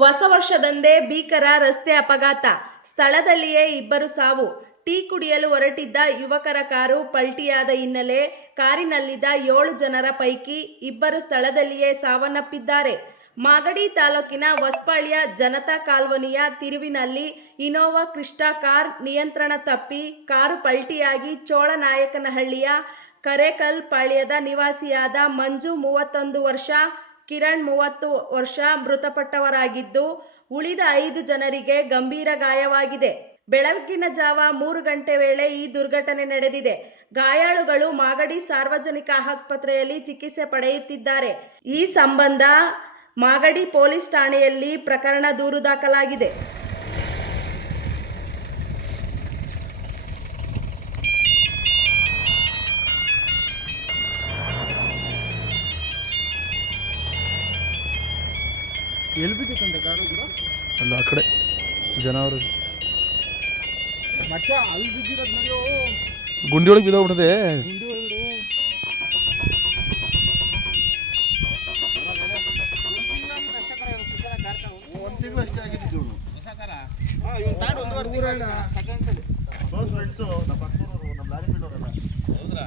ಹೊಸ ವರ್ಷದಂದೇ ಭೀಕರ ರಸ್ತೆ ಅಪಘಾತ, ಸ್ಥಳದಲ್ಲಿಯೇ ಇಬ್ಬರು ಸಾವು. ಟೀ ಕುಡಿಯಲು ಹೊರಟಿದ್ದ ಯುವಕರ ಕಾರು ಪಲ್ಟಿಯಾದ ಹಿನ್ನೆಲೆ ಕಾರಿನಲ್ಲಿದ್ದ 7 ಜನರ ಪೈಕಿ ಇಬ್ಬರು ಸ್ಥಳದಲ್ಲಿಯೇ ಸಾವನ್ನಪ್ಪಿದ್ದಾರೆ. ಮಾಗಡಿ ತಾಲೂಕಿನ ಹೊಸಪಾಳ್ಯ ಜನತಾ ಕಾಲೋನಿಯ ತಿರುವಿನಲ್ಲಿ ಇನೋವಾ ಕ್ರಿಸ್ಟಾ ಕಾರ್ ನಿಯಂತ್ರಣ ತಪ್ಪಿ ಕಾರು ಪಲ್ಟಿಯಾಗಿ ಚೋಳನಾಯಕನಹಳ್ಳಿಯ ಕರೇಕಲ್ ಪಾಳ್ಯದ ನಿವಾಸಿಯಾದ ಮಂಜು 31 ವರ್ಷ, ಕಿರಣ್ 30 ವರ್ಷ ಮೃತಪಟ್ಟವರಾಗಿದ್ದು, ಉಳಿದ 5 ಜನರಿಗೆ ಗಂಭೀರ ಗಾಯವಾಗಿದೆ. ಬೆಳಗಿನ ಜಾವ 3 ಗಂಟೆ ವೇಳೆ ಈ ದುರ್ಘಟನೆ ನಡೆದಿದೆ. ಗಾಯಾಳುಗಳು ಮಾಗಡಿ ಸಾರ್ವಜನಿಕ ಆಸ್ಪತ್ರೆಯಲ್ಲಿ ಚಿಕಿತ್ಸೆ ಪಡೆಯುತ್ತಿದ್ದಾರೆ. ಈ ಸಂಬಂಧ ಮಾಗಡಿ ಪೊಲೀಸ್ ಠಾಣೆಯಲ್ಲಿ ಪ್ರಕರಣ ದೂರು ದಾಖಲಾಗಿದೆ. ಎಲ್ಲಿ ಬಿದ್ದಿತ್ತಂತೆ ಕಾರು ಕೂಡ? ಅಲ್ಲ ಆ ಕಡೆ ಜನ ಅವರು ಮಚ್ಚ ಅಲ್ಲಿ ಬಿದ್ದಿರೋದು ನಡೆಯೋ, ಗುಂಡಿ ಒಳಗೆ ಬಿದ್ದೋಗ್ಬಿಟ್ಟದೆ. ಗುಂಡಿ ಒಳಗಡೆ ಒಂದು ತಿಂಗಳು ಅಷ್ಟೇ ಆಗಿದ್ದು. ಇವನು ತಾಡು 1.5 ತಿಂಗಳು ಸೆಕೆಂಡ್ಸಲ್ಲಿ ಕ್ಲೋಸ್ ಫ್ರೆಂಡ್ಸು. ನಮ್ಮ ಪಕ್ಕದವರು, ನಮ್ಮ ಲಾರಿ ಬಿಡೋರಲ್ಲ. ಹೌದಾ?